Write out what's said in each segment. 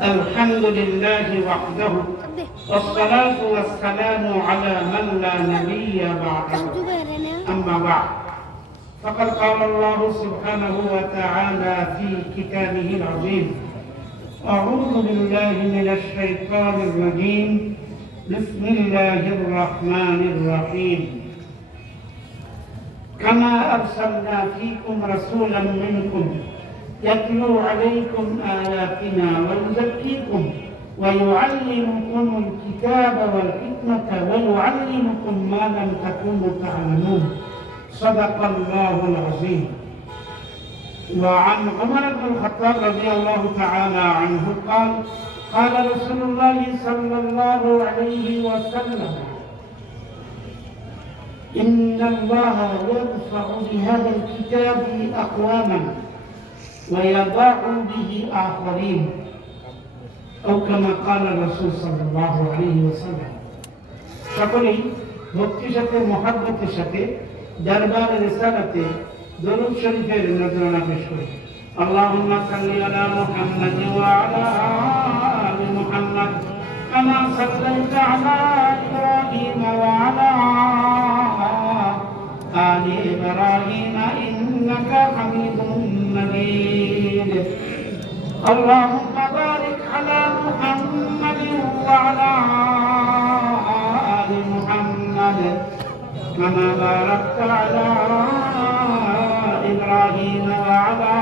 الحمد لله وحده والصلاة والسلام على من لا نبي بعده أما بعد فقد قال الله سبحانه وتعالى في كتابه العظيم أعوذ بالله من الشيطان الرجيم بسم الله الرحمن الرحيم كما أرسلنا فيكم رسولا منكم يتلو عليكم آياتنا ويزكيكم ويعلمكم الكتاب والحكمة ويعلمكم ما لم تكونوا تعلمون صدق الله العظيم. وعن عمر بن الخطاب رضي الله تعالى عنه قال قال رسول الله صلى الله عليه وسلم إن الله يرفع بهذا الكتاب أقواما ويضع به آخرين أو كما قال الرسول صلى الله عليه وسلم. সকলেই ভক্তির সাথে মহব্বতের সাথে দরবার রিসালাতে দরুদ শরীফের নজরানা পেশ করি। আল্লাহুম্মা সাল্লি আলা মুহাম্মাদ ওয়া আলা আলি মুহাম্মাদ কামা সাল্লাইতা আলা ইব্রাহিম ওয়া আলা আলি ইব্রাহিম ইন্নাকা হামিদুম মাজিদ। আল্লাহুম্মা বারিক আলা মুহাম্মাদ ওয়া আলা আলি মুহাম্মাদ كما باركت على إبراهيم وعلى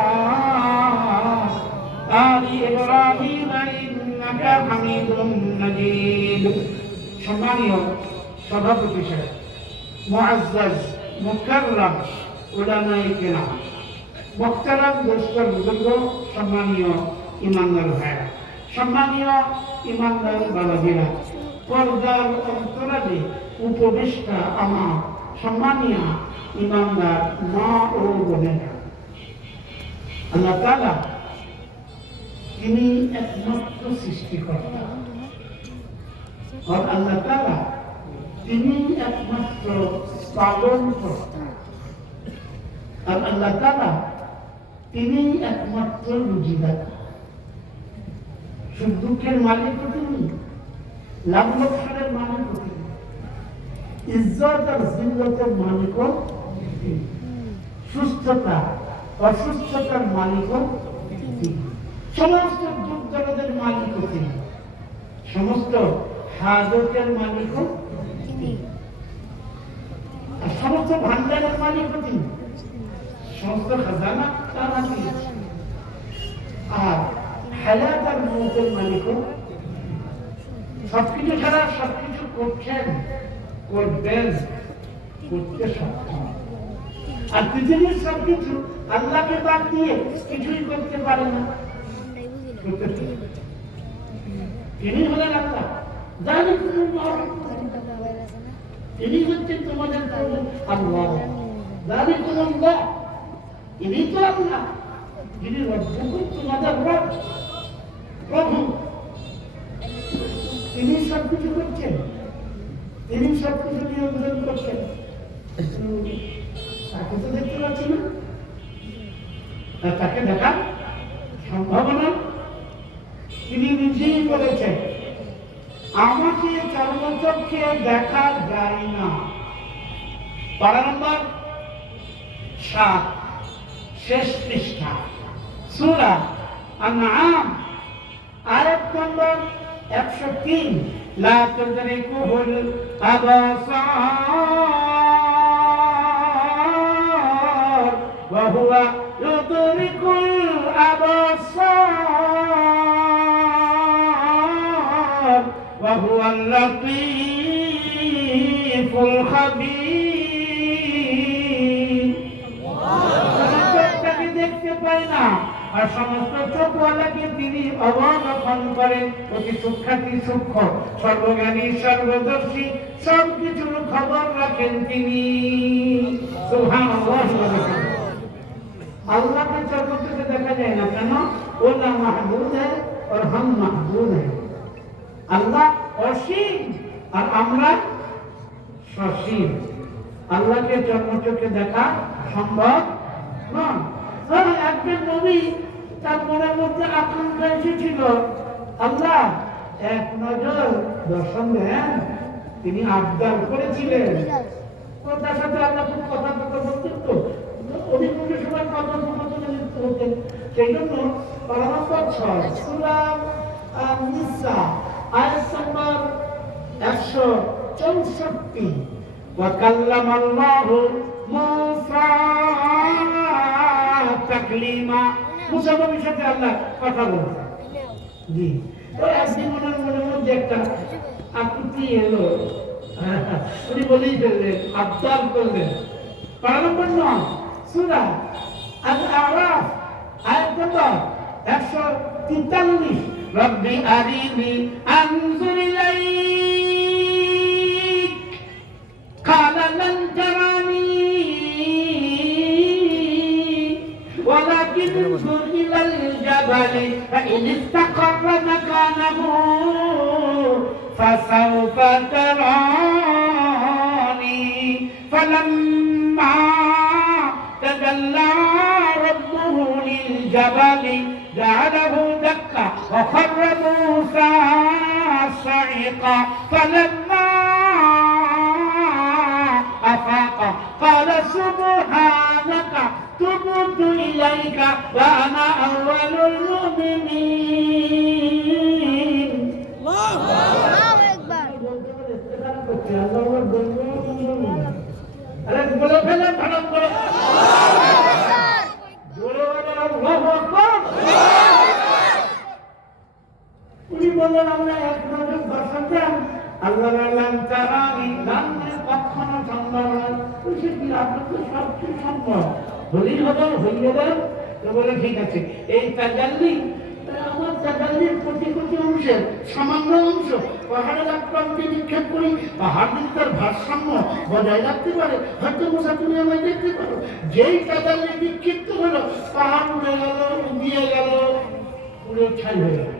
آل إبراهيم إنك حميد مجيد. সম্মানীয় সভাপতি সাহেব, মুআজ্জাজ মুকাররম উলামায়ে কেরাম, মুহতারাম দোস্তর বুজুর্গ, সম্মানীয় ইমানদার ভাইরা, সম্মানীয় ইমানদার বাবাজিরা, পর্দার অন্তরালে উপদেষ্টা আমার সম্মানীয় ইমানদার মা ও বোনেরা, আল্লাহ তাআলা তিনি একমাত্র সৃষ্টিকর্তা আর আল্লাহ তাআলা তিনি একমাত্র পালনকর্তা আর আল্লাহ তাআলা তিনি একমাত্র রুজিদাতা। সুখ দুঃখের মালিকও তিনি, লাভ লোকসানের মালিকও তিনি, ইজ্জত আর জিল্লতের মালিকও তিনি, সুস্থতা অসুস্থতার মালিকও তিনি, সমস্ত দুঃখ দরদের মালিকও তিনি, সমস্ত হাজতের মালিকও তিনি, আর সমস্ত ভান্ডারের মালিকও তিনি, সমস্ত খাজানা তার হাতে, আর হায়াত আর মৌতের মালিকও সবকিছু ছাড়া সবকিছু করছেন, করবেন, করতে সক্ষম। আর পৃথিবীর সবকিছু আল্লাহকে বাদ দিয়ে কিছুই করতে পারে না। তিনি হলেন আল্লাহ, তিনি হচ্ছেন তোমাদের আল্লাহ, আল্লাহ, ইনি তো আল্লাহ, যিনি রব্বুকুম তোমাদের রব, প্রভু। তিনি সবকিছু করছেন, তিনি সবকিছু নিয়ন্ত্রণ করছেন। তাকে তো দেখতে পাচ্ছি না, তাকে দেখার সম্ভাবনা তিনি নিজেই বলেছেন, আমাকে চর্মচক্ষে দেখা যায় না। পারা নম্বর 7, শেষ পৃষ্ঠা, সূরা আনআম, আয়াত নম্বর 103, লা তুদরিকুহুল আবসার ওয়া হুয়া ইউদরিকুল আবসার ওয়া হুয়াল লাতীফুল খাবীর। চোখটাকে দেখতে পায় না, আর সমস্ত চোখওয়ালাকে তিনি অবলোকন করেন। অতি সূক্ষ্মাতি সূক্ষ্ম, সর্বজ্ঞানী, সর্বদর্শী, সবকিছুর খবর রাখেন তিনি। সুবহানাল্লাহ। আল্লাহকে চোখে দেখা যায় না কেন? ও না মাহবুদ হ্যায় আর হাম মাহবুদ হ্যায়। আল্লাহ অসীম আর আমরা সসীম। আল্লাহকে চোখে দেখা সম্ভব নয়। একজন নবী তার মনের মধ্যে আকাঙ্ক্ষা এসেছিল আল্লাহ এক নজর দর্শন দেন, তিনি আবদার করেছিলেন। তার সাথে আল্লাহ খুব কথা বলতেন, তো অধিকাংশ সময় কথোপকথনে লিপ্ত হতেন। সেই জন্য নম্বর 6 সূরা নিসা আয়াত নম্বর 164 ওয়া কাল্লামাল্লাহু মূসা তাকলিমা। মুসা নবীর সাথে আল্লাহ কথা বলতেন। জি, তো একদিন মনের মধ্যে একটা আপত্তি এলো, উনি বলেই ফেললেন, আবদার করলেন। নম্বর 9 সূরা আল-আরাফ আয়াত নম্বর 143 রব্বি আরিনি আনজুর ইলাইক ক্বালা লান তারানি ওয়ালাকিন انظر إلى الجبل فإن استقر مكانه فسوف تراني فلما تجلى ربه للجبل جعله دكا وخر موسى صعقا فلما أفاق قال سبحانك تبت إليك وأنا أول المؤمنين. الله أكبر. উনি বললেন, আমরা এক নজর দর্শন দেন, আল্লাহ বললেন তারানি, কখনো সম্ভব নয়। আপনার তো সবকিছু সম্ভব, হলেই হবে, হইলে দেন। তো বলে ঠিক আছে, এই তাজাল্লি আমার তাজাল্লির কোটি কোটি অংশের সামান্য অংশ পাহাড়ের এক প্রান্তে নিক্ষেপ করি, পাহাড় যদি তার ভারসাম্য বজায় রাখতে পারে, হয়তো মুসা তুমি আমায় দেখতে পারো। যেই তাজাল্লি বিক্ষিপ্ত হলো, পাহাড় উড়ে গেল, উড়িয়ে গেল, পুরো ছাই হয়ে গেল।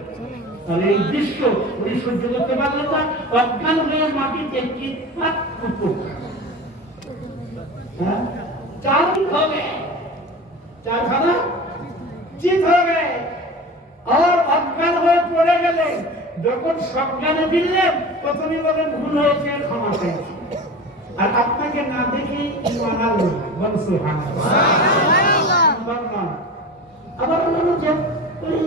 তাহলে এই দৃশ্য উনি সহ্য করতে পারলেন না, অজ্ঞান হয়ে মাটিতে চিৎপাত কুকুর। চার হবে, চার খানা চিত হবে, আর অজ্ঞান হয়ে পড়ে গেলে যখন সজ্ঞানে ফিরলেন, প্রথমে বলেন ভুল হয়েছে, ক্ষমা চাইছি। আর আপনাকে না দেখে ঈমান আনলো, বলুন সুবহানাল্লাহ। আবার বলছেন ওই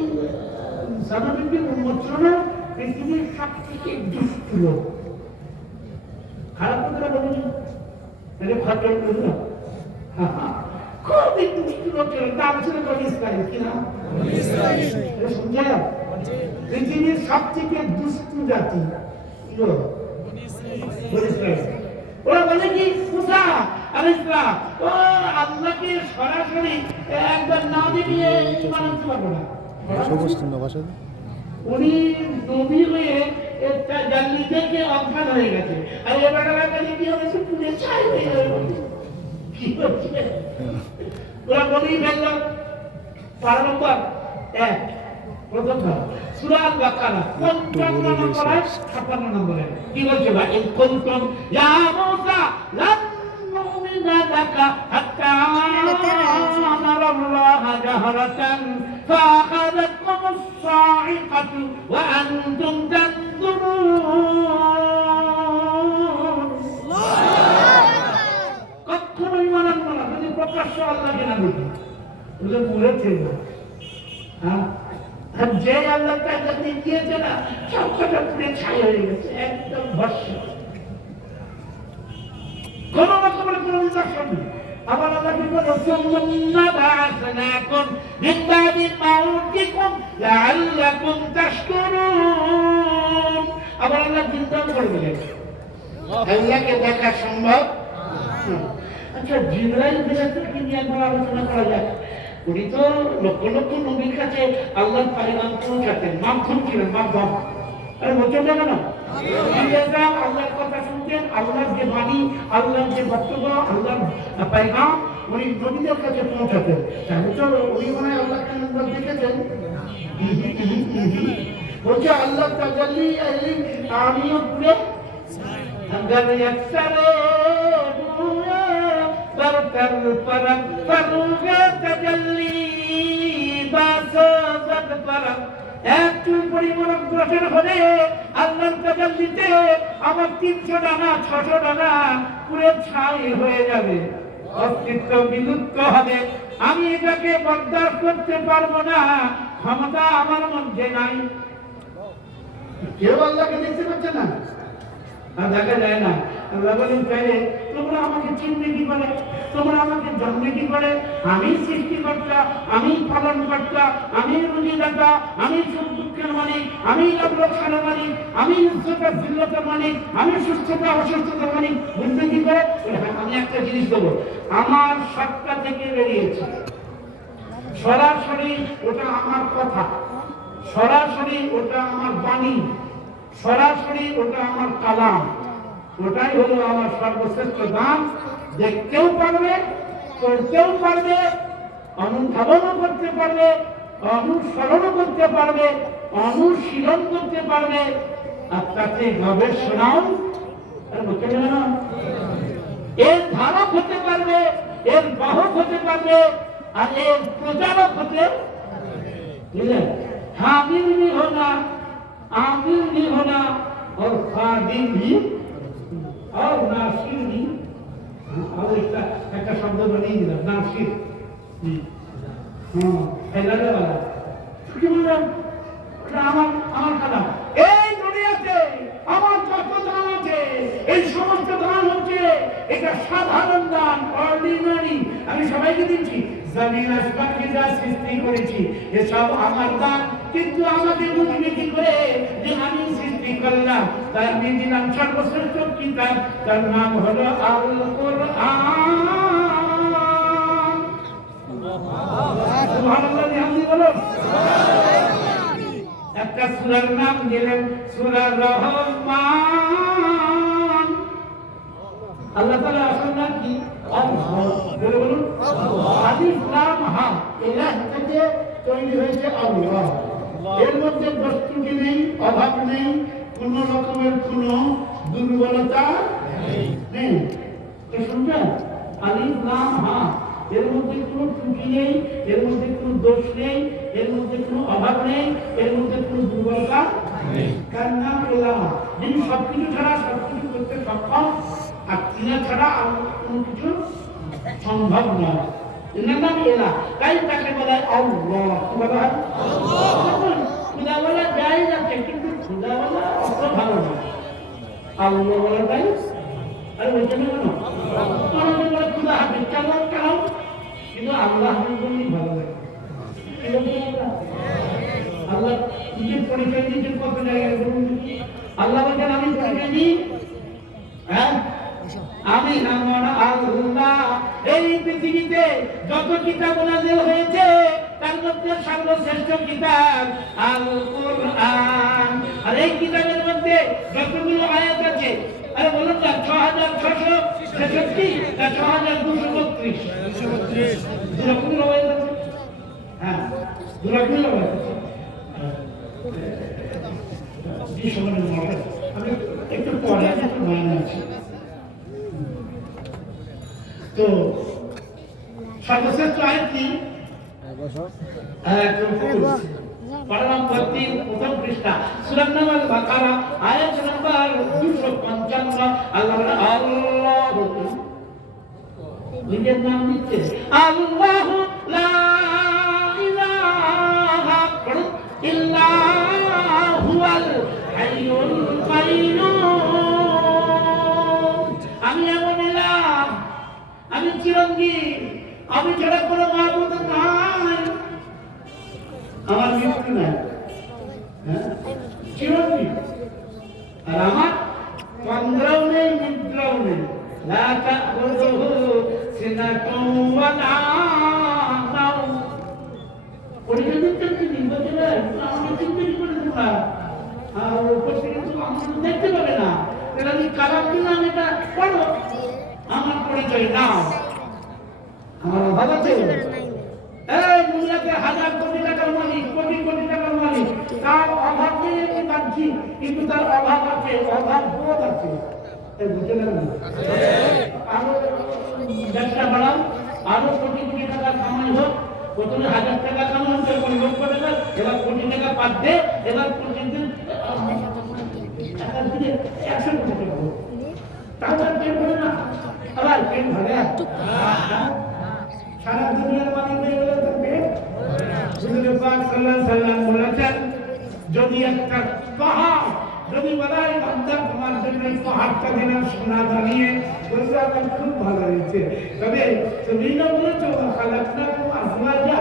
সাধারণের উন্মোচনা পৃথিবীর সবথেকে দুষ্ট লোক। খারাপ কথা বলি, খতর করল, খুবই দুষ্ট লোকের নাম ছিল বনি ইসরাঈল। কি নাম? শুনছেন? পৃথিবীর সবথেকে দুষ্ট জাতি বনি ইসরাঈল। ওরা বলে কি, মুসা আলাইহিস সালাম ও আল্লাহকে সরাসরি একবার না দিয়ে ঈমান আনতে পারবো না। উনি নবী হয়ে তাজাল্লি থেকে অজ্ঞান হয়ে গেছে, আর এবার কি হয়েছে, পুড়ে ছাই হয়ে গেল। কি হচ্ছে? ওরা বলেই ফেলল। নম্বর 1 প্রথম সূরা আল-বাকারা 55 নম্বর 56 নম্বরে কি বলছে? বা ইন কুনতুম ইয়া মুসা লান নুমিনা লাকা হাত্তা নারাল্লাহা জাহরাতান فأخذتكم الصاعقة وأنتم تنظرون. কখনো ঈমান আনবো না যদি প্রকাশ্য আল্লাহকে না দেখি। ওগুলো বলেছে হ্যাঁ, আর যে আল্লাহ তাআলা দিয়েছে না, সব কটা পুড়ে ছাই হয়ে গেছে, একদম ভস্ম। কোনো রকমের কোনো নিদর্শন নেই। আবার আল্লাহ কি বলে, সুম্মা বা'আসনাকুম মিন বা'দি মাউতিকুম লাআল্লাকুম তাশকুরুন। আবার আল্লাহ চিন্তা করে দিলেন, আল্লাহকে দেখা সম্ভব। আচ্ছা, জিবরাইল ফেরেশতাকে নিয়ে একবার আলোচনা করা যাক। উনি তো লক্ষ লক্ষ নবীর কাছে আল্লাহর পয়গাম পৌঁছাতেন, মাধ্যম ছিলেন, মাধ্যম। আরে বলছেন না কেন? আল্লাহর কথা শুনতেন, আল্লাহর যে বাণী, আল্লাহর যে বক্তব্য, আল্লাহর পয়গাম উনি নবীদের কাছে পৌঁছাতেন। তাহলে তো উনি মনে হয় আল্লাহকে দেখেছেন। বলছে আল্লাহ তাজাল্লি আমিও পুরে अगर यक्सरे बुया बरतर परम फरूगे तजल्ली बासो जग परम চুল পরিমাণ অগ্রসর হলে আল্লাহর তাজাল্লিতে আমার 300 ডানা 600 ডানা পুরো ছাই হয়ে যাবে, অস্তিত্ব বিলুপ্ত হবে। আমি এটাকে বরদাস্ত করতে পারবো না, ক্ষমতা আমার মধ্যে নাই। কেউ আল্লাহকে দেখতে পাচ্ছে না, আর দেখা যায় না। আল্লাহ বলেন তাইলে তোমরা আমাকে চিনবে কি করে, তোমরা আমাকে জানবে কি করে? আমি সৃষ্টিকর্তা, আমি পালনকর্তা, আমি রুজিদাতা, আমি সুখ দুঃখের মালিক, আমি লাভ লোকসানের মালিক, আমি উচ্চতা জিল্লতার মালিক, আমি সুস্থতা অসুস্থতার মালিক। বুঝবে কি করে? আমি একটা জিনিস দেবো, আমার সত্তা থেকে বেরিয়েছে সরাসরি, ওটা আমার কথা, সরাসরি ওটা আমার বাণী, সরাসরি ওটা আমার কালাম, ওটাই হলো আমার সর্বশ্রেষ্ঠ দান। দেখতেও পারবে, করতেও পারবে, অনুধাবনও করতে পারবে, অনুসরণও করতে পারবে, অনুশীলন করতে পারবে, আর তাতে গবেষণাও এর ধারক হতে পারবে, এর বাহক হতে পারবে, আর এর প্রচারক হতে বুঝলেন। हामिल भी होना, आमिल भी होना, और खादिम भी, और नासिर भी। और एक शब्द बनी नासिर, हाँ फैलाने वाला। क्योंकि मतलब আমার কালাম এই দুনিয়াতে আমার যত দান আছে, এই সমস্ত দান হচ্ছে এটা সাধারণ দান, অর্ডিনারি। আমি সবাইকে দিচ্ছি, জমিন আসমানকে যা সৃষ্টি করেছি এসব আমার দান, কিন্তু আমাকে বুঝবে কি করে যে আমি সৃষ্টি করলাম? তাই আমি দিলাম সর্বশ্রেষ্ঠ কিতাব, তার নাম হলো আল কোরআন। সুবহানাল্লাহ, বিহামদি বলো। একটা সূরার নাম দিলেন সূরা রহমান। আল্লাহ তাআলা আসল নাম কি? আল্লাহ। বলুন আলিফ লাম হা, ইলাহ থেকে তৈরি হয়েছে আল্লাহ। এর মধ্যে বস্তুটি নেই, অভাব নেই, কোন রকমের কোন দুর্বলতা নেই। শুনছেন? আলিফ লাম হা, এর মধ্যে কোনো ত্রুটি নেই, এর মধ্যে কোনো দোষ নেই, এর মধ্যে কোনো অভাব নেই, এর মধ্যে কোনো দুর্বলতা নেই। তার নাম এলাহ, যিনি সবকিছু ছাড়া সবকিছু করতে সক্ষম, আর তিনি ছাড়া কোনো কিছু সম্ভব নয়। এর নাম এলাহ, তাই তাকে বলা হয় আল্লাহ। কি বলা হয়? খুদা বলা যায় যাচ্ছে, কিন্তু খুদা বলা অত ভালো না, আল্লাহ বলা যায়। আর বলছে না কেন অনেকে বলে খুদা হবে, কেমন কেমন, কিন্তু আল্লাহ বললেই ভালো লাগে। আল্লাহ নিজের পরিচয় দিয়েছেন কত জায়গায়, আল্লাহ বলছেন আমি পরিচয় দিই, হ্যাঁ আমি আমার আল্লাহ। এই পৃথিবীতে যত কিতাব নাযিল হয়েছে তার মধ্যে সর্বশ্রেষ্ঠ কিতাব আল কোরআন। আর এই কিতাবের মধ্যে যতগুলো আয়াত আছে, আরে বলুন না 6666 না 6232? দুরকমের আয়াত আছে, হ্যাঁ দুরকমের আয়াত আছে। কি সময় মনে আমি একটু পরে একটু মনে আছে। তো সর্বশ্রেষ্ঠ আয়াত কি? পারাম 32 প্রথম পৃষ্ঠা, সূরা নাম বাকারা, আয়াত নাম্বার 255। আল্লাহ আল্লাহ নিজের নাম দিচ্ছে, আল্লাহু লা ইলাহা ইল্লা হুয়াল হাইয়ুল কাইয়্যুম। আমি এমন ইলাহ, আমি চিরঞ্জীব, আমি ছাড়া কোনো মাবুদ নাই, আমার মৃত্যু নাই, চিরঞ্জীব। আর আমার তন্দ্রাও নেই, নিদ্রাও নেই, লা তাখুযুহু সিনাতুন ওয়া লা নাওম। পরিচয় নির্বাচনে আমাকে চিন্তা করে তোমরা, আর উপর থেকে তো আমাকে দেখতে পাবে না, তাহলে আমি কালাম দিলাম, এটা পড়ো, আমার পরিচয় নাও। আমার অভাব আছে, এই দুনিয়াতে হাজার কোটি টাকার মালিক, কোটি কোটি টাকার মালিক, তার অভাব নেই আমি মানছি, কিন্তু তার অভাব আছে, অভাব বোধ আছে। বুঝতে পারলেন? আরো ব্যবসা বাড়াও, আরো কোটি কোটি টাকা কামাই হোক, প্রথমে 1000 টাকা কামাই হচ্ছে, 1 লক্ষ টাকা, এবার কোটি টাকা বাদ দে, এবার প্রতিদিন 100 টাকা দেবো। তাহলে পেট ভরে না, আবার পেট ভরে সারা দুনিয়ার মালিক হয়ে গেলে তো পেট। হুজুর পাক সাল্লাল্লাহু আলাইহি ওয়াসাল্লাম বলেছেন, যদি একটা পাহাড় যদি বলা হয় বান্দা তোমার জন্য এই পাহাড়টা দিলাম সোনা বানিয়ে, বলছে আমার খুব ভালো হয়েছে, তবে তুমি না বলেছো খালাকনা আসবা যা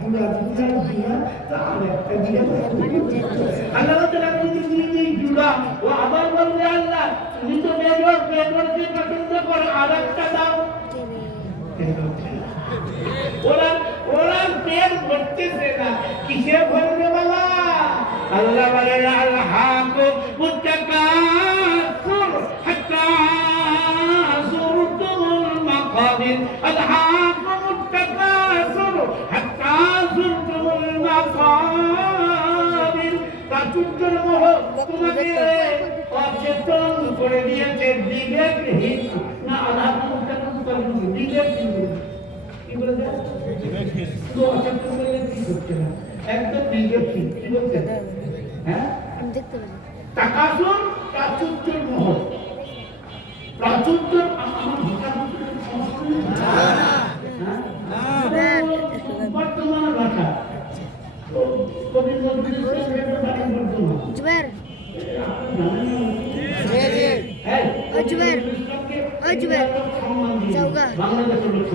বুড়া দুনিয়া তা আরেকটা দিয়ে আল্লাহ তাআলা যদি তুমি জুড়া ও আবার বলবে আল্লাহ তুমি তো বেজরকে পছন্দ করো আরেকটা দাও। ওরা পেট ভরতেছে না, কিসে ভরবে বাবা? আল্লাহ বলেন আল্লাহু মুতাকাসসির হাত্তা যুরতুমুল মাকাবির, আল্লাহু মুতাকাসসির হাত্তা যুরতুমুল মাকাবির। প্রাচুর্যের মোহ তোমাকে অচেতন করে দিয়েছে, বিবেকহীন না। আল্লাহু মুতাকাসসির বিবেকহীন কি বলে যায় তো অচেতন করে কি করছে না, একদম বিবেকহীন। কি বলছে? হ্যাঁ, দেখতে পারি তাকাসুর প্রাচুর্যের মোহ। প্রাচুর্য আমার ভাষা বর্তমানের ভাষা কবি জুবাইর বাংলাদেশের লোক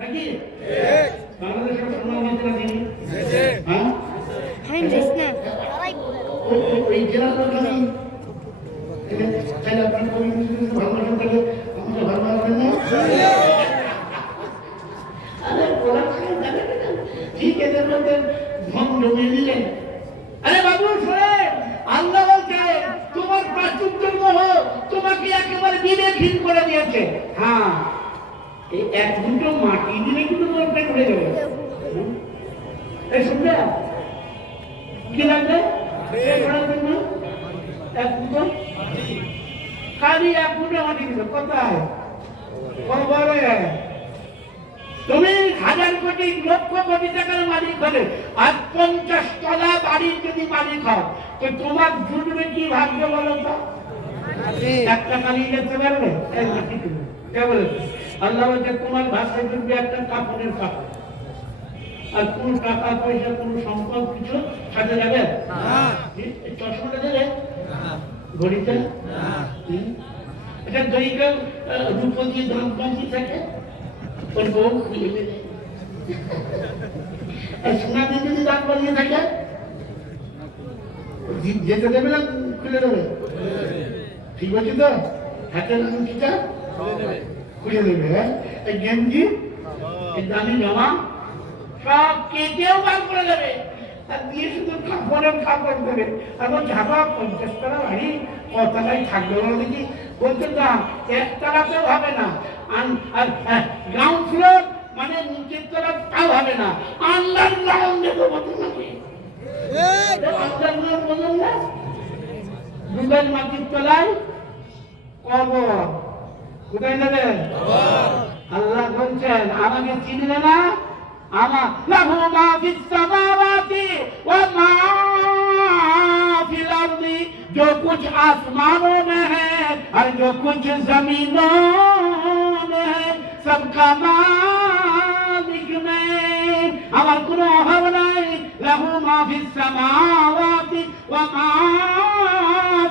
নাকি বাংলাদেশের সম্মান দিতে নাকি এই জেলাটা আমি চাইলে আপনার কবি ভালোবাসেন তাহলে আমাকে ভালোবাসবেন না? আরে ওরা ঠিক এদের মধ্যে ধন জমিয়ে দিলেন। আরে বাবু শোনে, আল্লাহ বলছে তোমার প্রাচুর্যের মোহ তোমাকে একেবারে বিবেকহীন করে দিয়েছে। হ্যাঁ, এই এক দুটো মাটি দিলে কিন্তু তোমার পেট উঠে যাবে। এই শুনবে কি লাগবে? খালি 1 ফুটে মাটি দিল কোথায়? তুমি 1000 কোটি লক্ষ কোটি টাকার মালিক হবে আর 50 তলা বাড়ির যদি মালিক হও, তো তোমার জুটবে কি ভাগ্য বলো তো? একটা কালি যেতে পারবে? কে বলেছে? আল্লাহ বলছে তোমার ভাগ্যে জুটবে একটা কাপড়ের কাপড়, আর কোন টাকা পয়সা কোন সম্পদ কিছু সাথে যাবে না। চশমাটা দেবে ঘড়িতে এটা দইকে রূপ দিয়ে দাম কমতি থাকে ওর বউ খুলে দেবে। সোনা দিয়ে যদি দাম বাড়িয়ে থাকে যেতে দেবে না খুলে দেবে? ঠিক আছে তো? হাতের আঙুলটা খুলে দেবে। হ্যাঁ, এই গেঞ্জি এই দামি জামা সব কেটেও বার করে দেবে আর দিয়ে শুধু কাপড়ের কাপড় দেবে। এখন ঝাপা 50 টাকা বাড়ি কতটাই থাকবে বলো দেখি? বলতে না 1 টাকাতেও হবে না, আর গ্রাউন্ড ফ্লোর মানে নিচের তলা তাও হবে না, আন্ডারগ্রাউন্ড দেবো বলতে নাকি? আন্ডারগ্রাউন্ড বলুন না, দুবার মাটির তলায় কবর। কোথায় নেবেন? আল্লাহ বলছেন আমাকে চিনলে না, আমার লাহু মা ফিস সামাওয়াতি ওয়া মা ফিল আরদি, जो कुछ आसमानों में है और जो कुछ जमीनों में है सबका मालिक मैं। আমার কোনো অভাব নাই। লাহু মা ফিস সামাওয়াতি ওয়া মা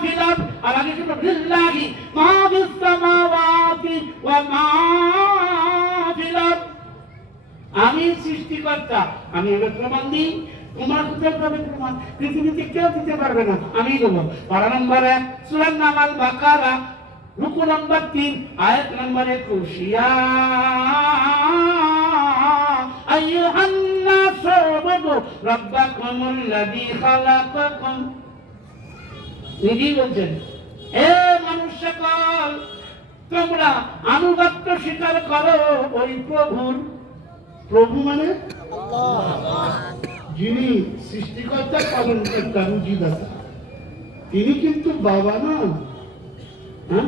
ফিল আরদ, আর আগে শুনো লিল্লাহি মা ফিস সামাওয়াতি ওয়া মা ফিল আরদ। আমি সৃষ্টিকর্তা, আমি এবার প্রমাণ দিই। তোমার কোথায় পাবে প্রমাণ? পৃথিবীতে কেউ দিতে পারবে না, আমি দেবো। পারা নম্বর 1 সূরা নামাল বাকারা রুকু নম্বর 3 আয়াত নম্বর 21, ইয়া আইয়ুহান নাসু উবুদু রাব্বাকুমুল্লাযী খালাকাকুম। নিজেই বলছেন হে মানুষ সকল তোমরা আনুগত্য স্বীকার করো ওই প্রভুর। প্রভু মানে আল্লাহ, যিনি সৃষ্টিকর্তা পালনকর্তা রুজিদাতা। তিনি কিন্তু বাবা নন, হ্যাঁ,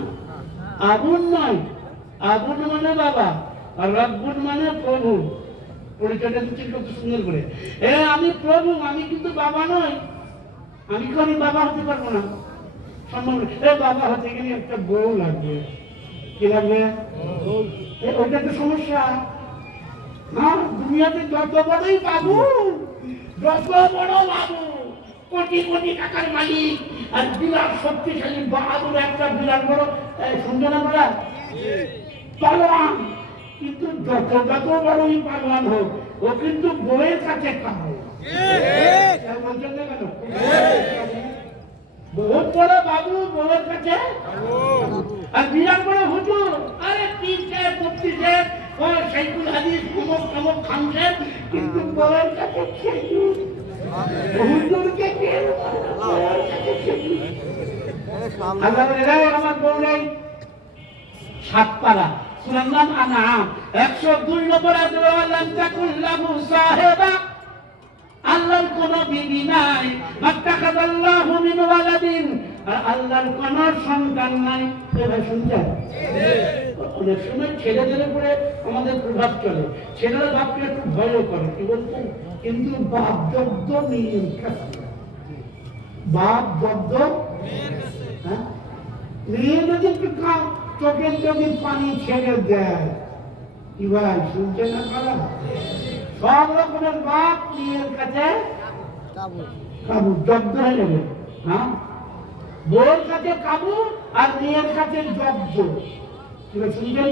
আবুল নয়। আবুল মানে বাবা আর রব্বুল মানে প্রভু। পরিচয়টা দিচ্ছেন কত সুন্দর করে। আমি প্রভু, আমি কিন্তু বাবা নই, আমি কখনই বাবা হতে পারবো না, সম্ভব নয়। বাবা হতে গেলে একটা বউ লাগবে। কি লাগবে? ওইটা তো সমস্যা না। দুনিয়াতে যত বড়ই বাবু, যত বড় বাবু, কোটি কোটি টাকার মালিক আর বিরাট শক্তিশালী বাহাদুর একটা বিরাট বড় শুনছে না বলা পালোয়ান, কিন্তু যত যত বড়ই পালোয়ান হোক, ও কিন্তু বউয়ের কাছে খাবো। বলছেন না কেন? বহুত বড় বাবু বউয়ের কাছে, আর বিরাট বড় হুজুর, আরে পীর সাহেব, মুফতি সাহেব, ও শাইখুল হাদিস, অমুক তমুক খান সাহেব, কিন্তু বউয়ের কাছে খেজুর। হুজুরকে কেন বউয়ের কাছে খেজুর? আল্লাহ বলে, আমার বউ নেই। সাতপাড়া সূরার নাম আনআম 102 নম্বর আয়াতে ওয়ালাম তাকুল্লাহু সাহিবা, আল্লাহর কোন বিবি নাই। মাত্তাখাযাল্লাহু মিন ওয়ালাদিন, আর আল্লাহর কোন সন্তান নাই। এবার শুনছেন? অনেক সময় ছেলেদের উপরে আমাদের প্রভাব চলে, ছেলেরা বাপকে একটু ভয়ও করে, কি বলছেন? কিন্তু বাপ জব্দ মেয়ের কাছে, বাপ জব্দ মেয়ে যদি একটু চোখের যদি পানি ছেড়ে দেয়, কি ভাই শুনছে না? খারাপ সব রকমের বাপ মেয়ের কাছে কাবু, জব্দ হয়ে যাবে। হ্যাঁ, বউয়ের কাছে কাবু আর মেয়ের কাছে জব্দ। শুনছেন?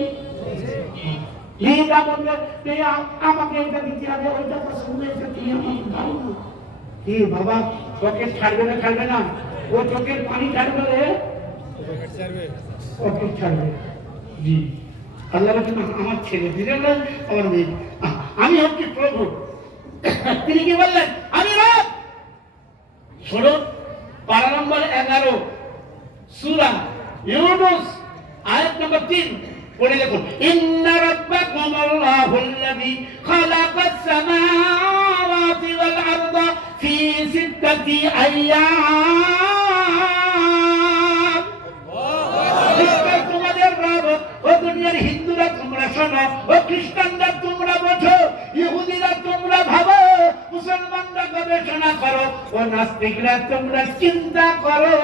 মেয়েরা বলবে আমাকে এটা দিতে হবে, ওইটা পছন্দ, এটা তুমি আমাকে দাও না। কি বাবা চোখের ছাড়বে না? ছাড়বে না? ও চোখের পানি ছাড়বে, পকেট ছাড়বে। জি, আল্লাহ আমার ছেলে দিলে না, আমার মেয়ে। আমি হচ্ছি প্রভু। তিনি কি বললেন? আমি রব। শোনো, পারা নম্বর 11 সূরা ইউনূস আয়াত নম্বর 3 পড়ে দেখুন। ইন্না রাব্বাকুমুল্লাহুল্লাযী খালাকাস সামাওয়াতি ওয়াল আরদা ফি সিত্তাতি আইয়াম। তোমাদের রব, ও দুনিয়ার হিন্দুরা তোমরা শোনো, ও খ্রিস্টানরা তোমরা বোঝো, ইহুদিরা তোমরা ভাবো, মুসলমানরা গবেষণা করো, ও নাস্তিকরা তোমরা চিন্তা করো।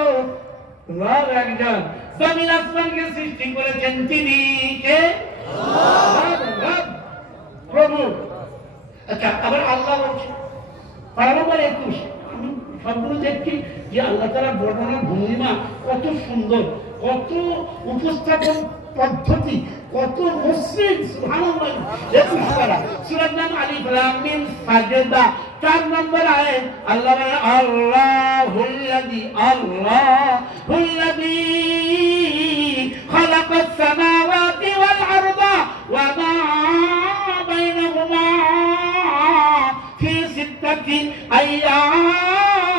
রব একজন, জমিন আসমানকে সৃষ্টি করেছেন তিনি কে? রব, প্রভু। আচ্ছা, আবার আল্লাহ বলছে পারা নম্বর 21, আমি সবগুলো দেখছি যে আল্লাহ তাআলার বর্ণনার ভঙ্গিমা কত সুন্দর, কত উপস্থাপন পদ্ধতি, কত মসৃণ। সুবহানাল্লাহ। 21 পারা, সূরার নাম আলিফ লাম মিম সাজদা, 4 নম্বর আয়াত। আল্লাহ বলেন আল্লাহুল্লাযী, আল্লাহুল্লাযী খালাকাস সামাওয়াতি ওয়াল আরদা ওয়া মা বাইনাহুমা ফি সিত্তাতি আইয়াম।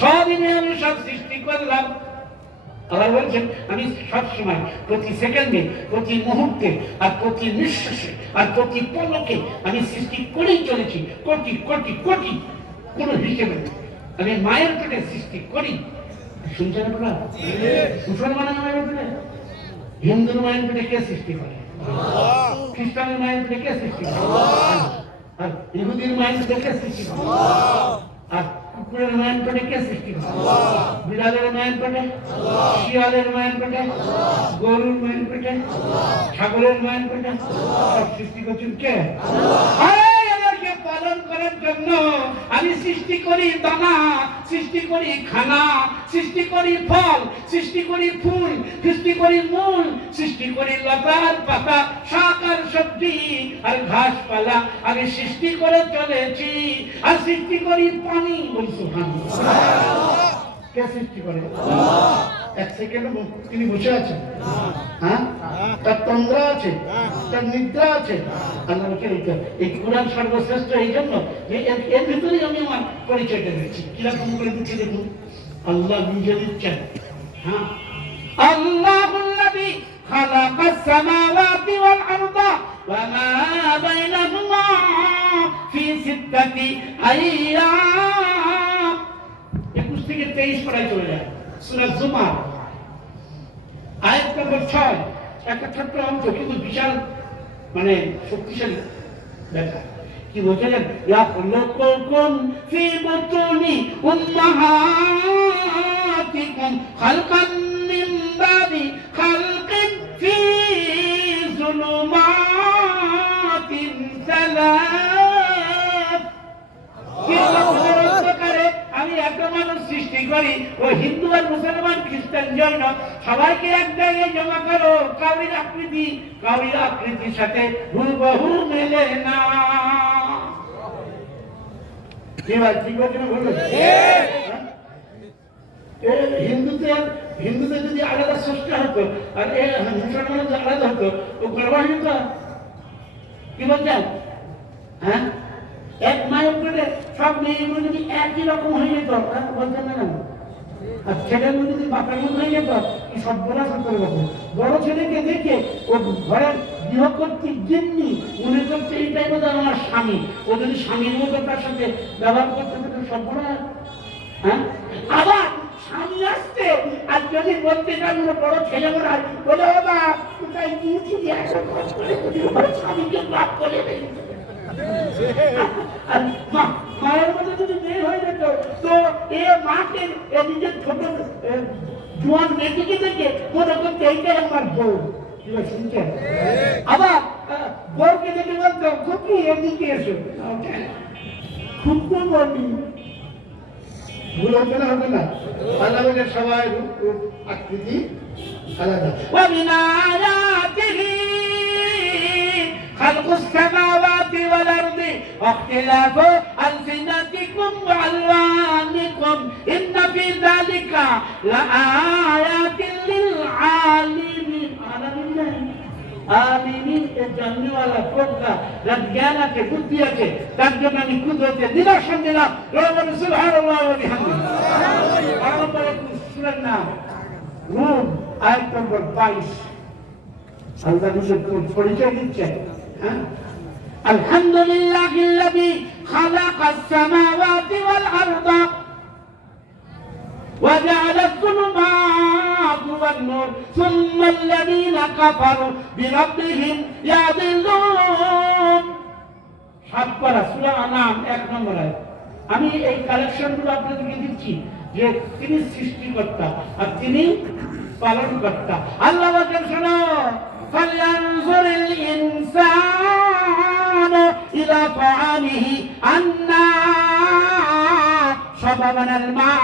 6 দিনে আমি সব সৃষ্টি করলাম। আল্লাহ বলছেন আমি সবসময়, প্রতি সেকেন্ডে, প্রতি মুহূর্তে, আর প্রতি নিঃশ্বাসে, আর প্রতি পলকে আমি সৃষ্টি করেই চলেছি। কোটি কোটি কোটি, কোনো হিসেবে নেই। আমি মায়ের পেটে সৃষ্টি করি। শুনছেন আপনারা? মুসলমানের মায়ের পেটে, হিন্দুর মায়ের পেটে কে সৃষ্টি করে? খ্রিস্টানের মায়ের পেটে কে সৃষ্টি করে? আর ইহুদির মায়ের পেটে কে সৃষ্টি করে? আর কুকুরের মায়ের পেটে কে সৃষ্টি করে? বিড়ালের মায়ের পেটে, শিয়ালের মায়ের পেটে, গরুর মায়ের পেটে, ছাগলের মায়ের পেটে, সব সৃষ্টি করছেন কে? এদেরকে পালন করার জন্য আমি সৃষ্টি করি দানা, সৃষ্টি করি খানা, সৃষ্টি করি ফল, সৃষ্টি করি ফুল, সৃষ্টি করি মূল, সৃষ্টি করি লতার পাতা, শাক আর সবজি আর ঘাসপালা। আমি সৃষ্টি করে চলেছি, আর সৃষ্টি করি পানি। কে সৃষ্টি করে? এক সেকেন্ড তিনি বসে আছেন, হ্যাঁ, তার তন্দ্রা আছে, তার নিদ্রা আছে। আল্লাহ এই কোরআন সর্বশ্রেষ্ঠ এই জন্য যে এর ভিতরেই আমি আমার পরিচয়টা দিচ্ছি। কিরকম করে দিচ্ছি দেখুন, আল্লাহ নিজে দিচ্ছেন। হ্যাঁ, আল্লাহুল্লাযী খালাকাস সামাওয়াতি ওয়াল আরদা ওয়া মা বাইনাহুমা ফি সিত্তাতি আইয়াম। 21 থেকে 23 পড়ায় চলে যায়। সূরা জুমার আয়াত নম্বর 6, একটা ছোট্ট অংশ কিন্তু বিশাল মানে শক্তিশালী দেখা কি বলছিলেন ইয়াখলুকুকুম ফি বুতুনি উম্মাহাতিকুম খালকান মিন বাদি খালকিন ফি যুলুমাতিন সালাত আমি একটা মানুষ সৃষ্টি করি ও হিন্দু আর মুসলমান খ্রিস্টান জৈন সবাইকে এক জায়গায় জমা করো কাউরির আকৃতির সাথে হুবহু মেলে না হিন্দুদের যদি আলাদা স্রষ্টা হতো আর মুসলমানদের আলাদা হতো ও গর্বান্বিত কি বলছেন হ্যাঁ এক মায়ের উপরে সব মেয়েগুলো যদি একই রকম হয়ে যেত বলছেন না আর ছেলেগুলো যদি বাপের মতো হয়ে যেত কি সব বলা সত্তর রকম বড় ছেলেকে দেখে ও ঘরের গৃহকর্ত্রীক জিম্মি মনে করছে এইটাই বোধ আমার স্বামী ও যদি স্বামীর মতো তার সাথে ব্যবহার করতে তো সব বড় হ্যাঁ আবার স্বামী আসছে আর যদি বলতে চান বড় ছেলে মনে হয় বলে বাবা কোথায় গিয়েছি স্বামীকে বাপ করে মায়ের মধ্যে যদি মেয়ে হয়ে যেত তো এ মাকে নিজের ছোট জোয়ান মেয়েকে দেখে মনে করতে এইটাই আমার বউ শুনছেন আবার বউকে দেখে বলতো খুকি এদিকে এসো খুব তো বলি ভুল হতে না হবে না আলাদা সবাই রূপ আকৃতি আলাদা خلق السماوات والأرض واختلاف ألسنتكم وألوانكم إن في ذلك لآيات للعالمين आलिमीन के जानने वाला कोका रब ज्ञान के बुद्धि के तर्जुमा नि कुदरत निदर्शन दिला रब्बुल सुबहानाल्लाह व बिहमदिही और पर सूरह नाम रूम आयत नंबर 22 अल्लाह मुझे परिचय দিচ্ছে الحمد لله الذي خلق السماوات والأرض وجعل الظلمات والنور ثم الذين كفروا بربهم يعدلون সাতপারা সূরা আনাম 1 নম্বর আয়াত আমি এই কালেকশনগুলো আপনাদেরকে দিচ্ছি যে তিনি সৃষ্টিকর্তা আর তিনি পালনকর্তা আল্লাহ বলেন শোনো فلينظر الإنسان إلى طعامه أنا صببنا الماء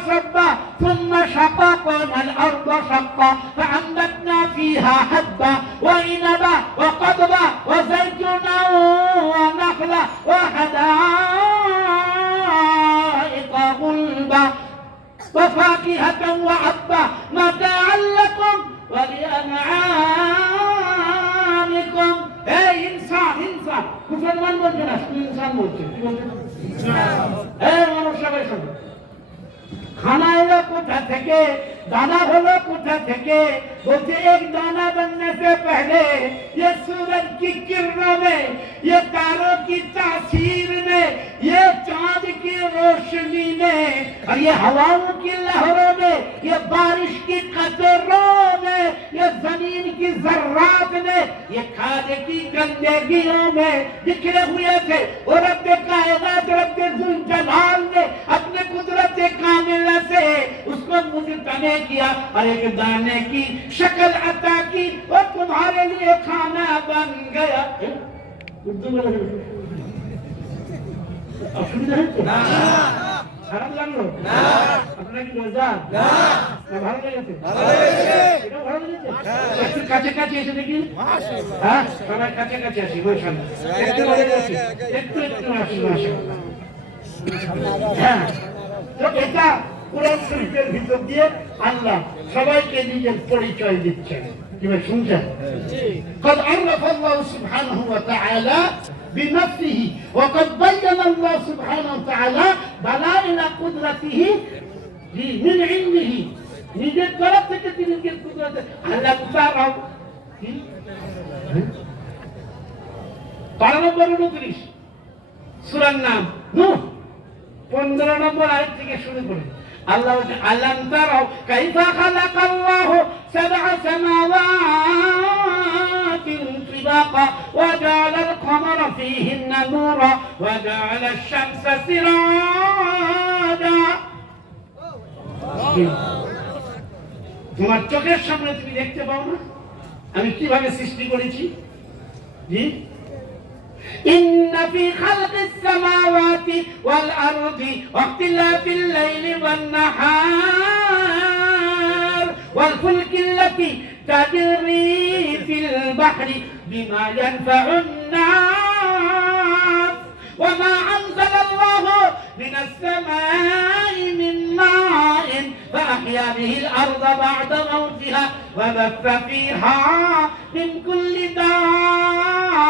صبا ثم شققنا الأرض شقا فأنبتنا فيها حبا وعنبا وقضبا وزيتونا ونخلا وحدائق غلبا وفاكهة وعبا متاعا لكم ولأنعامكم এই ইনসান মুসলমান বলছে না শুধু ইনসান বলছে কি বলছে এই মানুষ সবাই শুনুন खाना एलो कोठा थे दाना होलो कोठा थे बोलते एक दाना बनने से पहले ये सूरज की किरणों में ये तारों की तासीर में ये चांद की रोशनी में और ये हवाओं की लहरों में ये बारिश की कतरों में ये जमीन की जर्रात में ये खाने की गंदगियों में बिखरे हुए थे और रब्बे कायनात रब्बे जुल जलाल ने अपने कुदरत कामिल से उसको मुझतने किया और एक दाने की शक्ल अता की और तुम्हारे लिए खाना बन गया उर्दू में असुविधा है तो ना খারাপ লাগলো না আপনারা কি মজা না না ভালো লেগেছে এটা ভালো লেগেছে একটু কাছে কাছে এসে দেখি হ্যাঁ সবাই কাছে কাছে আসি বসুন একটু আসি মাশাআল্লাহ হ্যাঁ তো এটা কোরআন শরীফের ভিতর দিয়ে আল্লাহ সবাইকে নিজের পরিচয় দিচ্ছেন কি ভাই শুনছেন قد عرف الله سبحانه وتعالى بنفسه وقد بين الله سبحانه وتعالى دلائل قدرته من علمه নিজের তরফ থেকে তিনি নিজের কুদরত আল্লাহ তাআলা কি 12 নম্বর 29 সূরার নাম নূহ 15 নম্বর আয়াত থেকে শুরু করে আল্লাহ আলম তারাও কাইফা খালাকাল্লাহু সাবআ সামাওয়াত والسماوات طباقا وجعل القمر فيهن نورا وجعل الشمس سراجا তোমার চোখের সামনে তুমি দেখতে পাও না আমি কিভাবে সৃষ্টি করেছি জি إن في خلق السماوات والأرض واختلاف الليل والنهار والفلك التي تجري في البحر بما ينفع الناس وما أنزل الله من السماء من ماء فأحيا به الأرض بعد موتها وبث فيها من كل دابة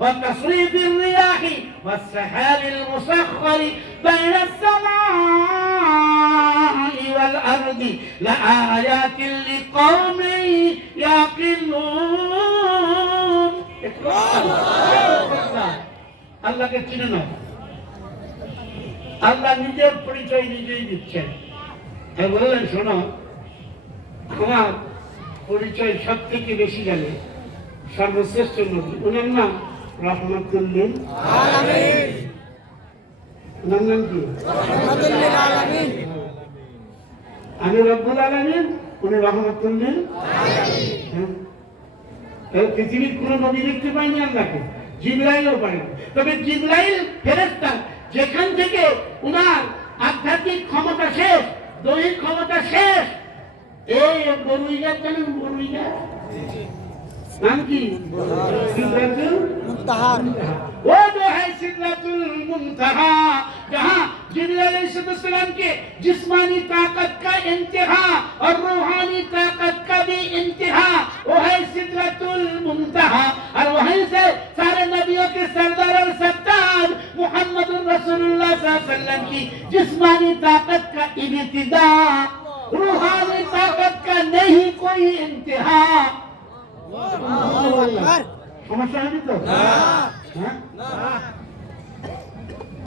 وتصريف الرياح والسحاب المسخر بين السماء والأرض لآيات لقوم يعقلون আল্লাহকে চিনে নাও আল্লাহ নিজের পরিচয় নিজেই দিচ্ছেন বললেন শোনো আমার পরিচয় সব থেকে বেশি জানে সর্বশ্রেষ্ঠ নবী ওনার নাম রহমতুল লিল আলামিন ওনার নাম কি রহমতুল লিল আলামিন আমি রব্বুল আলামিন উনি রহমতুল লিল আলামিন পৃথিবীর কোন নবী দেখতে পাইনি আল্লাহকে জিবরাইলও পায় না তবে জিবরাইল ফেরেশতা যেখান থেকে উনার আধ্যাত্মিক ক্ষমতা শেষ দৈহিক ক্ষমতা শেষ এই বরুইগা জানেন বরুইগা नाम की सिदरतुल मुंतहा वो जो है सिदरतुल मुंतहा जहाँ जिब्रील अलैहिस्सलाम के जिस्मानी ताकत का इंतहा और रूहानी ताकत का भी इंतहा वो है सिदरतुल मुंतहा और वहीं से सारे नबियों के सरदार और सरताज मुहम्मदुर रसूलुल्लाह सल्लल्लाहु अलैहि वसल्लम की जिस्मानी ताकत का इब्तिदा रूहानी ताकत का नहीं कोई इंतहा সমস্যা হয়নি তো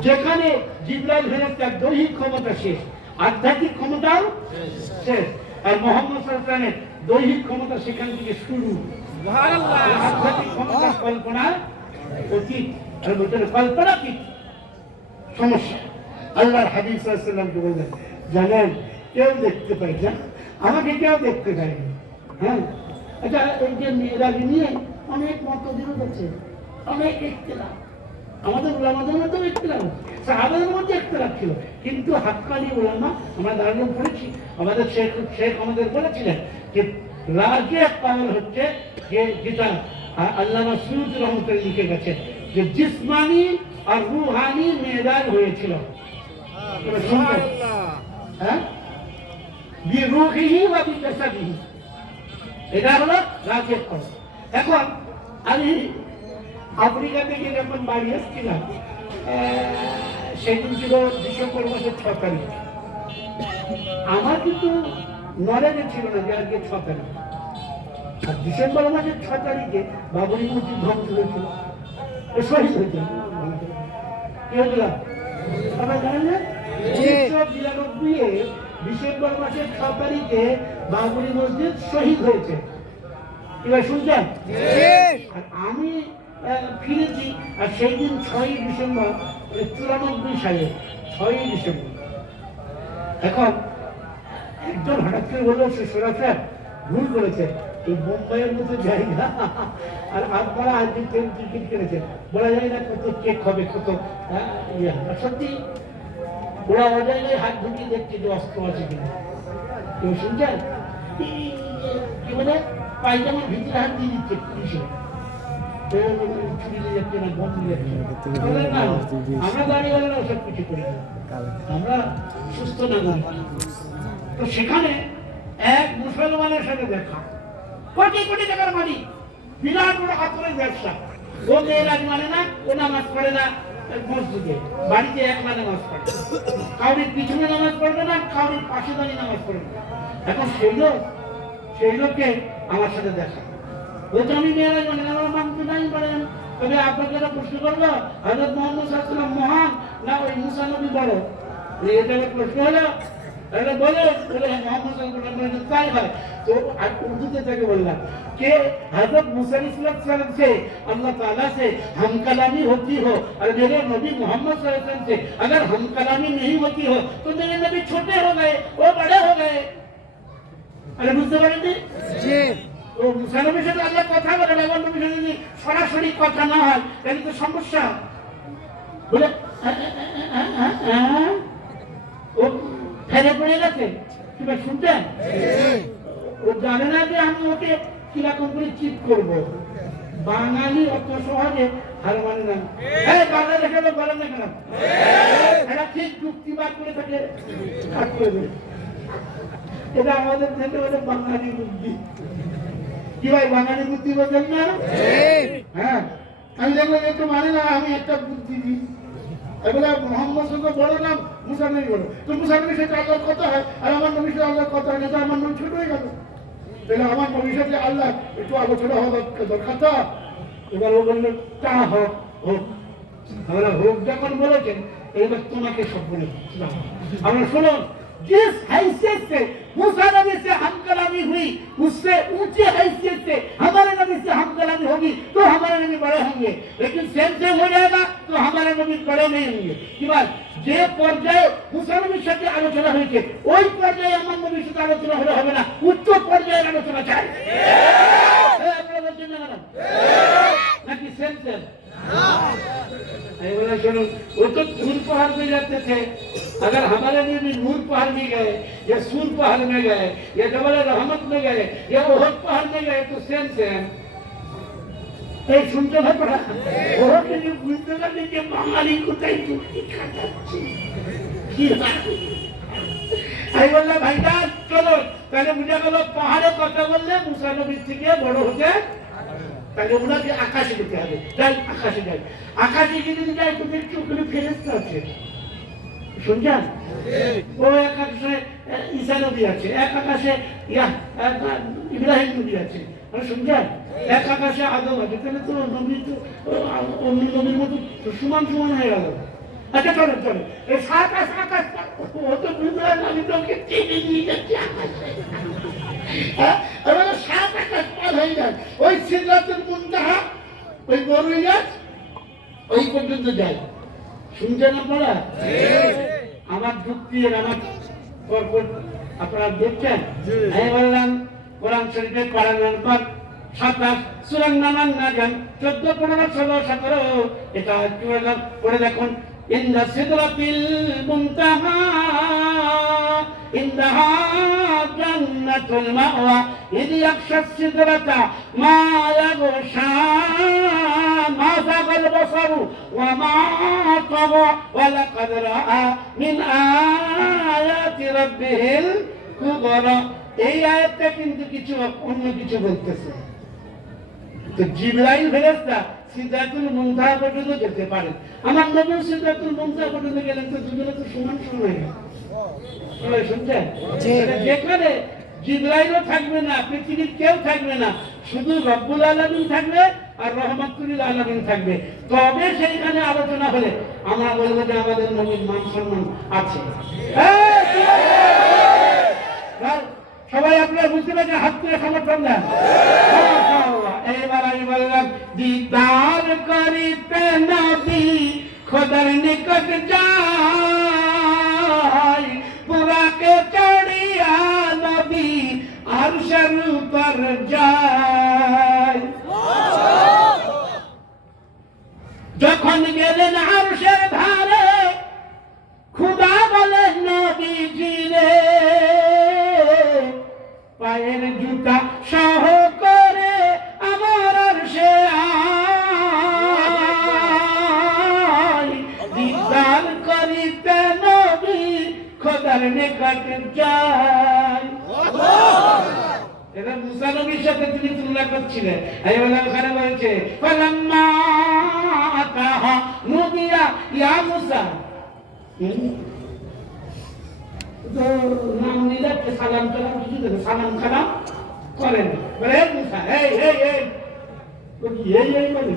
যেখানে জিবরাইল ফেরেশতার দৈহিক ক্ষমতা শেষ আধ্যাত্মিক ক্ষমতাও শেষ আর মুহাম্মদ সাল্লাল্লাহু আলাইহি ওয়াসাল্লামের দৈহিক ক্ষমতা সেখান থেকে শুরু সুবহানাল্লাহ আধ্যাত্মিক ক্ষমতা কল্পনা অতীত আর বলতে কল্পনাতীত সমস্যা আল্লাহর হাবিব সাল্লাল্লাহু আলাইহি ওয়াসাল্লাম বলেন জানেন কেউ দেখতে পায় না আমাকে কেউ দেখতে পায় না হ্যাঁ আচ্ছা এই যে মেয়েরাকে নিয়ে অনেক মতবিরোধ আছে অনেক ইখতিলাফ আমাদের উলামাদের মধ্যেও ইখতিলাফ সাহাবাদের মধ্যে ইখতিলাফ ছিল কিন্তু হাক্কানি উলামা আমরা দাঁড়িয়ে পড়েছি আমাদের শেখ আমাদের বলেছিলেন যে রাজে কাউল হচ্ছে যে যেটা আল্লামা সুয়ুতি রহমতুল্লাহ লিখে গেছে যে জিসমানি আর রুহানি মেয়েরাজ হয়েছিল হ্যাঁ বিরুহিহি ওয়া বিজাসাদিহি এটা হলো রাজের কথা এখন আমি আফ্রিকা থেকে যখন বাড়ি এসেছিলাম সেদিন ছিল ডিসেম্বর মাসের 6 তারিখ আমার কিন্তু নলেজে ছিল না যে আজকে 6 তারিখ আর ডিসেম্বর মাসের 6 তারিখে বাবরি মসজিদ ধ্বংস হয়েছিল শহীদ হয়েছিল কি হয়েছিল আপনার জানেন না 1992 ডিসেম্বর মাসের 6 তারিখে বাবরি মসজিদ শহীদ হয়েছে এবার শুনছেন আর আমি ফিরেছি আর সেই দিন 6ই ডিসেম্বর 94 সালে 6ই ডিসেম্বর এখন একজন হঠাৎ করে বললো সে সোরাফের ভুল করেছে এই মুম্বাইয়ের মতো জায়গা আর আপনারা আজকে টিকিট কিনেছেন বলা যায় না কত চেক হবে কত ইয়ে সত্যি ওরা অজায়গায় হাত ঢুকিয়ে দেখছে যে অস্ত্র আছে কিনা কেউ শুনছেন কি বলে পায়জামার ভিতরে হাত দিয়ে দিচ্ছে পুলিশে আমরা দাঁড়িয়ে সব কিছু করি আমরা সুস্থ নাগরিক তো সেখানে এক মুসলমানের সাথে দেখা কোটি কোটি টাকার মালিক বিরাট বড় হাতের ব্যবসা ও মেয়েরাজ মানে না ও নামাজ পড়ে না মসজিদে বাড়িতে এক নামাজ পড়ে কাউরির পিছনে নামাজ পড়বে না কাউরির পাশে দাঁড়িয়ে নামাজ পড়বে এখন সেই লোককে আমার সাথে দেখা বলছে আমি মেয়েরাজ মানে আমার মানতে নাই পারেন তবে আপনাকে একটা প্রশ্ন করবো হযরত মুহাম্মদ সাল্লাল্লাহু আলাইহি ওয়াসাল্লাম মহান না ওই মুসা নবী বড় এটা প্রশ্ন হলো अरे बोले बोले मोहम्मद सल्लल्लाहु अलैहि वसल्लम ताई है तो उर्दू तक बोलना कि हजरत मूसा अलैहिस्सलाम से अल्लाह ताला से हम कलामी होती हो और मेरे नबी मोहम्मद सल्लल्लाहु अलैहि वसल्लम से अगर हम कलामी नहीं होती हो तो मेरे नबी छोटे हो गए वो बड़े हो गए। अरे बुझते पारेंगे जी ও মুসা নবীর সাথে আল্লাহ কথা বলে আমার নবীর সাথে যদি সরাসরি কথা না হয় তাহলে তো সমস্যা বলে ও ফেলে পড়ে গেছে কি ভাই শুনছেন ও জানে না যে আমি ওকে কিরকম করে চিট করব বাঙালি অত সহজে হার মানে না এই বাংলাদেশে লোক বলে না কেন এটা ঠিক যুক্তিবাদ করে থাকে কাট করে দেবে এটা আমাদের থেকে ওটা বাঙালি বুদ্ধি কি ভাই বাঙালি বুদ্ধি বলছেন না হ্যাঁ আমি দেখলাম একটু মানে না আমি একটা বুদ্ধি দিই এবারে মোহাম্মদ সঙ্গে বড় নাম মুসা নবী বলো তো মুসা নবীর সাথে আল্লাহর কথা হয় আর আমার নবীর সাথে আল্লাহর কথা হয় না আমার নবী ছোট হয়ে গেল তাহলে আমার নবীর সাথে আল্লাহ একটু আলোচনা হওয়া দরকার তো এবার ও বললো তা হোক হোক আমরা হোক যখন বলেছেন এবার তোমাকে সব বলে আমরা শোনো जिस हैसियत से मूसा नबी से हम कलामी हुई उससे ऊंचे हैसियत से हमारे नबी से हम कलामी होगी तो हमारे नबी बड़े होंगे लेकिन सेम हो जाएगा तो हमारे नबी बड़े नहीं होंगे कि बात যে পর্যায়ে মুসা নবীর সাথে আলোচনা হয়েছে ওই পর্যায়ে আমার নবীর সাথে আলোচনা হলে হবে না উচ্চ পর্যায়ের আলোচনা চাই আপনারা বলছেন না নাকি সেম वो तो नूर पहाड़ में जाते थे अगर हमारे लिए भी नूर पहाड़ में गए या सूर पहाड़ में गए या जबल रहमत में गए या ओहद पहाड़ में गए तो सेम सुनते ना पड़ा ओहद के लिए बुझते ना कि बांगाली कोথায় চুক্তি খাটাচ্ছে কি আই বললাম ভাইজান চলো তাহলে বুঝা গেল পাহাড়ে কথা বললে মুসা নবীর থেকে বড় হতে তাহলে ওনাকে আকাশে যেতে হবে যাই আকাশে যাই আকাশে গিয়ে যদি যাই তো দেখছি ওখানে ফেরেশতা আছে শুনছেন ও এক আকাশে ঈসা নবী আছে এক আকাশে ইব্রাহিম নবী আছে শুনছেন এক আকাশে আদম আছে তাহলে তো নবী তো অন্য নবীর মতো সমান সমান হয়ে গেল আচ্ছা চলো চলো এই সাত আকাশ ও তো বুঝলাম আমি তোকে চিনি নিয়ে যাচ্ছি আকাশে সাত আকাশ পার হয়ে যায় ওই সিদরাতুল মুনতাহা ওই বড়ই গাছ ওই পর্যন্ত যায় শুনছেন আপনারা আমার যুক্তি আর আমার আপনারা দেখছেন আমি বললাম কোরআন শরীফে কোরআন নাম্বার 27 সূরা নাম 14 15 16 17 এটা একটু পড়ে দেখুন ইন্না সিদরাতিল মুনতাহা ইন্নাহা জান্নাতুল মাওয়া ইদ ইয়াখশা সিদরাতা মা ইয়াগশা মা যাগাল বাসারু ওয়া মা তাগা ওয়া লাকাদ রাআ মিন আয়াতি রাব্বিহিল কুবরা এই আয়াতটা কিন্তু কিছু অন্য কিছু বলতেছে তো জিবরাইল ফেরেশতা সিদরাতুল মুনতাহা পর্যন্ত যেতে পারে আমার নবী সিদরাতুল মুনতাহা পর্যন্ত গেলেন তো দুজনে তো সমান সমান হয়ে শুনছেন যেখানে জিবরাইলও থাকবে না পৃথিবীর কেউ থাকবে না শুধু রব্বুল আলামিন থাকবে আর রহমাতুল আলামিন থাকবে তবে সেইখানে আলোচনা হলে আমরা বলবো যে আমাদের নবীর মান সম্মান আছে সবাই আপনারা বুঝতে পারছেন হাত তুলে সমর্থন দেন এইবার আমি বললাম দিদার করিতে নবী খোদার নিকট যায় পুরাকে চড়িয়া নবী আরশের উপর যায় যখন গেলেন আরশের ধারে খুদা বলেন নবীজি রে পায়ের জুতা সহ করে আমার আরশে আয় দিদার করিতে নবী খোদার নিকট যায় এটা মুসা নবীর সাথে তিনি তুলনা করছিলেন এই বলে ওখানে বলেছে ফালাম্মা আতাহা নুদিয়া ইয়া মুসা তো নাম নিলে সালাম কালাম কিছু দেবে সালাম কালাম করেন বলে মুসা এই এই এই তো কি এই মানে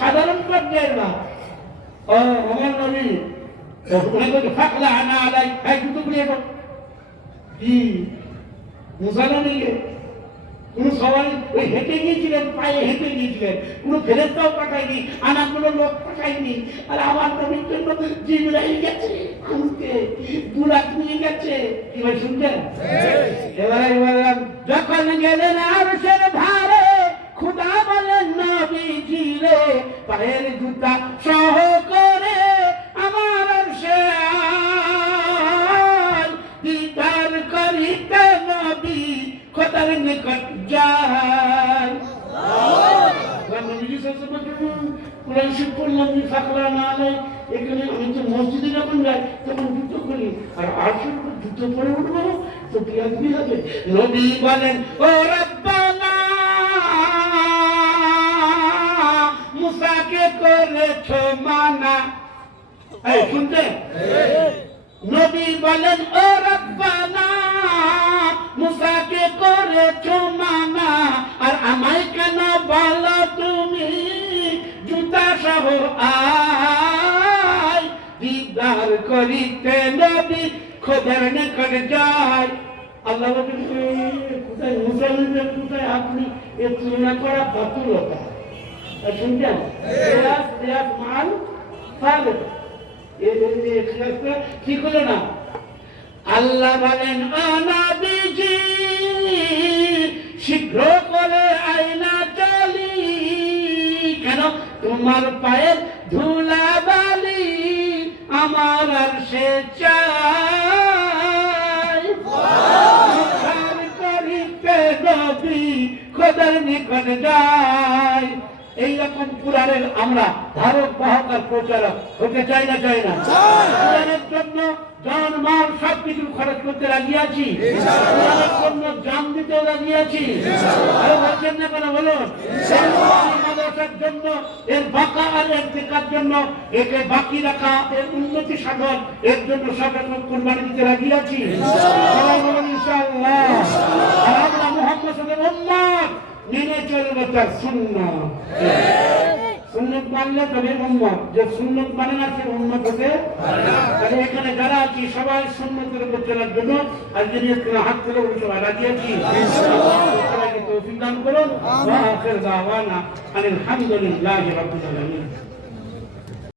সাধারণ পর্যায়ের না ও আমার নবী ওখানে বলছে ফাকলা আনা আলাই এই জুতো খুলে দাও কি মুসালা নেই কোনো সবাই ওই হেঁটে গিয়েছিলেন পায়ে হেঁটে গিয়েছিলেন কোনো ফেরেস্তাও পাঠায়নি আনা কোনো লোক পাঠায়নি আর আমার নবীর জন্য জিবরাইল গেছে আনতে বুলাক নিয়ে গেছে এবার শুনছেন এবারে বললাম যখন গেলেন আরশের ধারে খোদা বলেন নবীজি রে পায়ের জুতা সহ করে আমার আরশে আয় দিদার করিতে নবী খোদার নিকট যায় নবীজি কোরআন শরীফ পড়লাম ফাকলা না আলাই এখানে আমি তো মসজিদে যখন যাই তখন জুতো করি আর আরশের উপর জুতো পরে উঠবো তো বিয়াদবি হবে নবী বলেন ও রব্বানা মুসাকে করেছো মানা এই শুনতে নবী বলেন ও রব্বানা মুসাকে করেছো মানা আর আমায় কেন বলো তুমি জুতা সহ আয় দিদার করিতে নবী খোদার নিকট যায় আল্লাহ বলেন কোথায় মুসলমানদের কোথায় আপনি এ তুলনা করা বাতুলতা শুনছেন মাল ফালে ঠিক হলো না আল্লাহ বলেন নবীজি শীঘ্র করে আয়না চলি কেন তোমার পায়ের ধুলা বালি আমার আরশে চাই করিতে নবী খোদার নিকট যায় এইরকম কোরআনের আমরা ধারক বাহক আর প্রচারক হতে চাই না কোরআনের জন্য জান মাল সবকিছু খরচ করতে রাজি আছি কোরআনের জন্য জান দিতে রাজি আছি আর বলছেন না কেন বলুন মাদ্রাসার জন্য এর বাঁকা আর এর টেকার জন্য একে বাকি রাখা এর উন্নতি সাধন এর জন্য সরকার কোরবানি দিতে রাজি আছি সবাই বলুন ইনশাআল্লাহ আর আমরা মুহাম্মদ সাল্লাল্লাহু আলাইহি ওয়াসাল্লাম মেনে চলবে তার সুন্নত মানলে তবে উম্মত যে সুন্নত মানে না সে উম্মত হতে তাহলে এখানে যারা আছি সবাই সুন্নতের উপর চলার জন্য আর যদি হাত তুলে সবাই রাজি আছি সবাইকে তৌফিক দান করুন ওয়া আখির দাওয়ানা আলহামদুলিল্লাহি রাব্বিল আলামিন